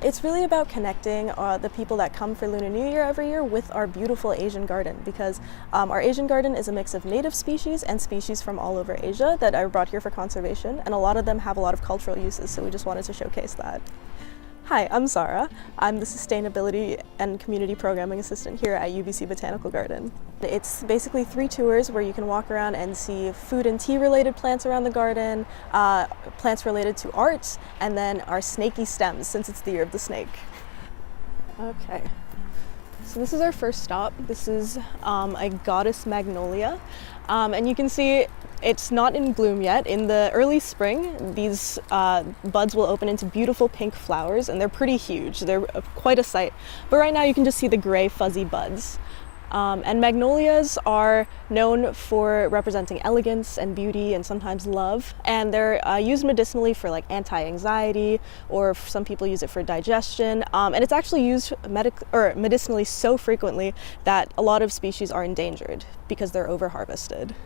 It's really about connecting the people that come for Lunar New Year every year with our beautiful Asian garden, because our Asian garden is a mix of native species and species from all over Asia that are brought here for conservation, and a lot of them have a lot of cultural uses, so we just wanted to showcase that. Hi, I'm Zahra. I'm the Sustainability and Community Programming Assistant here at UBC Botanical Garden. It's basically 3 tours where you can walk around and see food and tea related plants around the garden, plants related to art, and then our snaky stems, since it's the year of the snake. Okay, so this is our first stop. This is a goddess magnolia, and you can see it's not in bloom yet. In the early spring, these buds will open into beautiful pink flowers, and they're pretty huge. They're quite a sight. But right now you can just see the gray fuzzy buds. And magnolias are known for representing elegance and beauty and sometimes love. And they're used medicinally for like anti-anxiety, or some people use it for digestion. And it's actually used medicinally so frequently that a lot of species are endangered because they're over-harvested.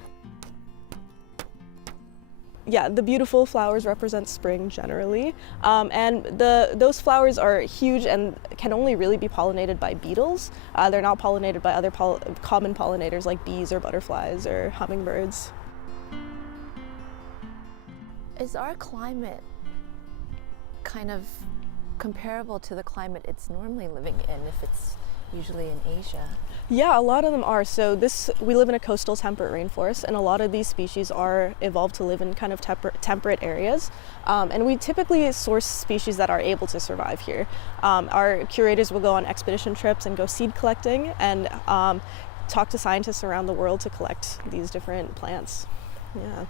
Yeah, the beautiful flowers represent spring generally, and those flowers are huge and can only really be pollinated by beetles. They're not pollinated by other common pollinators like bees or butterflies or hummingbirds. Is our climate kind of comparable to the climate it's normally living in if it's usually in Asia? Yeah, a lot of them are. So we live in a coastal temperate rainforest, and a lot of these species are evolved to live in kind of temperate areas. And we typically source species that are able to survive here. Our curators will go on expedition trips and go seed collecting and talk to scientists around the world to collect these different plants. Yeah.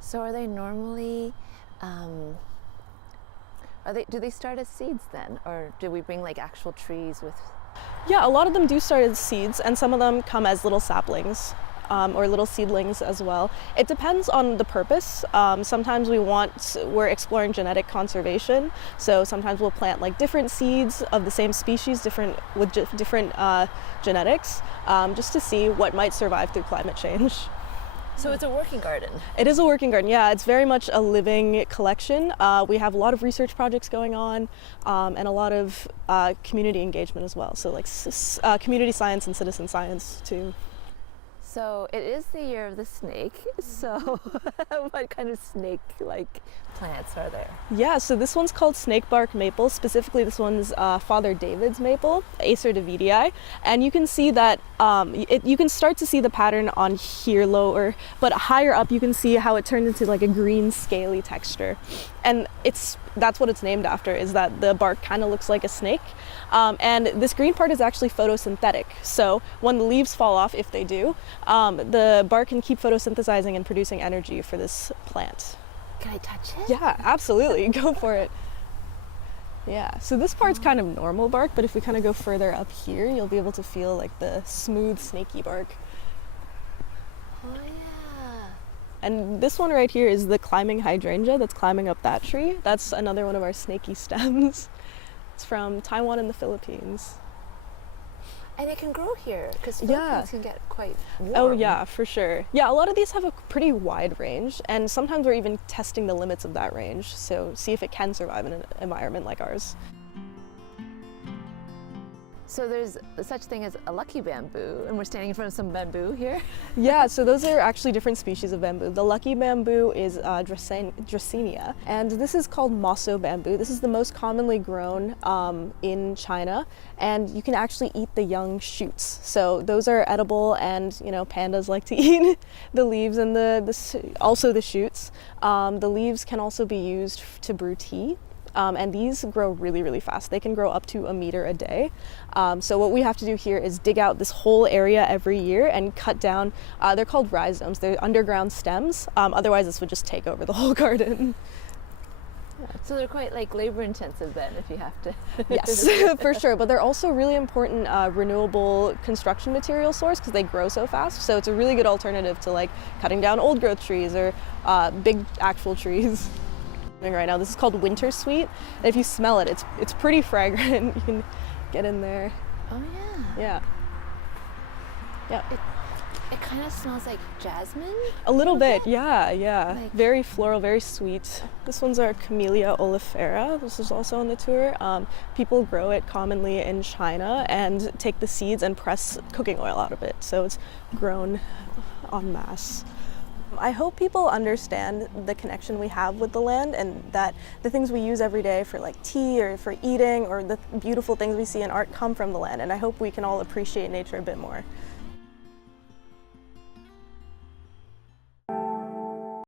So are they normally do they start as seeds then, or do we bring like actual trees with? Yeah, a lot of them do start as seeds, and some of them come as little saplings or little seedlings as well. It depends on the purpose. Sometimes we're exploring genetic conservation, so sometimes we'll plant like different seeds of the same species, with different genetics, just to see what might survive through climate change. So it's a working garden? It is a working garden, yeah. It's very much a living collection. We have a lot of research projects going on, and a lot of community engagement as well. So like community science and citizen science too. So it is the year of the snake, so what kind of snake-like plants are there? Yeah, so this one's called snakebark maple. Specifically, this one's Father David's maple, Acer davidii. And you can see that, you can start to see the pattern on here lower, but higher up you can see how it turns into like a green scaly texture. And that's what it's named after, is that the bark kind of looks like a snake. And this green part is actually photosynthetic. So when the leaves fall off, if they do, the bark can keep photosynthesizing and producing energy for this plant. Can I touch it? Yeah, absolutely. Go for it. Yeah, so this part's kind of normal bark, but if we kind of go further up here, you'll be able to feel like the smooth, snaky bark. Oh yeah. And this one right here is the climbing hydrangea that's climbing up that tree. That's another one of our snaky stems. It's from Taiwan and the Philippines. And it can grow here, because Philippines can get quite warm. Oh yeah, for sure. Yeah, a lot of these have a pretty wide range, and sometimes we're even testing the limits of that range, so see if it can survive in an environment like ours. So there's such thing as a lucky bamboo, and we're standing in front of some bamboo here? Yeah, so those are actually different species of bamboo. The lucky bamboo is Dracaena, and this is called mosso bamboo. This is the most commonly grown in China, and you can actually eat the young shoots. So those are edible, and you know, pandas like to eat the leaves and also the shoots. The leaves can also be used to brew tea. And these grow really, really fast. They can grow up to 1 meter a day. So what we have to do here is dig out this whole area every year and cut down, they're called rhizomes, they're underground stems. Otherwise this would just take over the whole garden. So they're quite like labor intensive then, if you have to. Yes, for sure. But they're also really important renewable construction material source because they grow so fast. So it's a really good alternative to like cutting down old growth trees or big actual trees. Right now, this is called winter sweet. And if you smell it, it's pretty fragrant. You can get in there. Oh yeah. Yeah. Yeah. It kind of smells like jasmine. A little bit, yeah, yeah. Like- Very floral, very sweet. This one's our Camellia oleifera. This is also on the tour. People grow it commonly in China and take the seeds and press cooking oil out of it. So it's grown en masse. I hope people understand the connection we have with the land, and that the things we use every day for like tea or for eating or the beautiful things we see in art come from the land, and I hope we can all appreciate nature a bit more.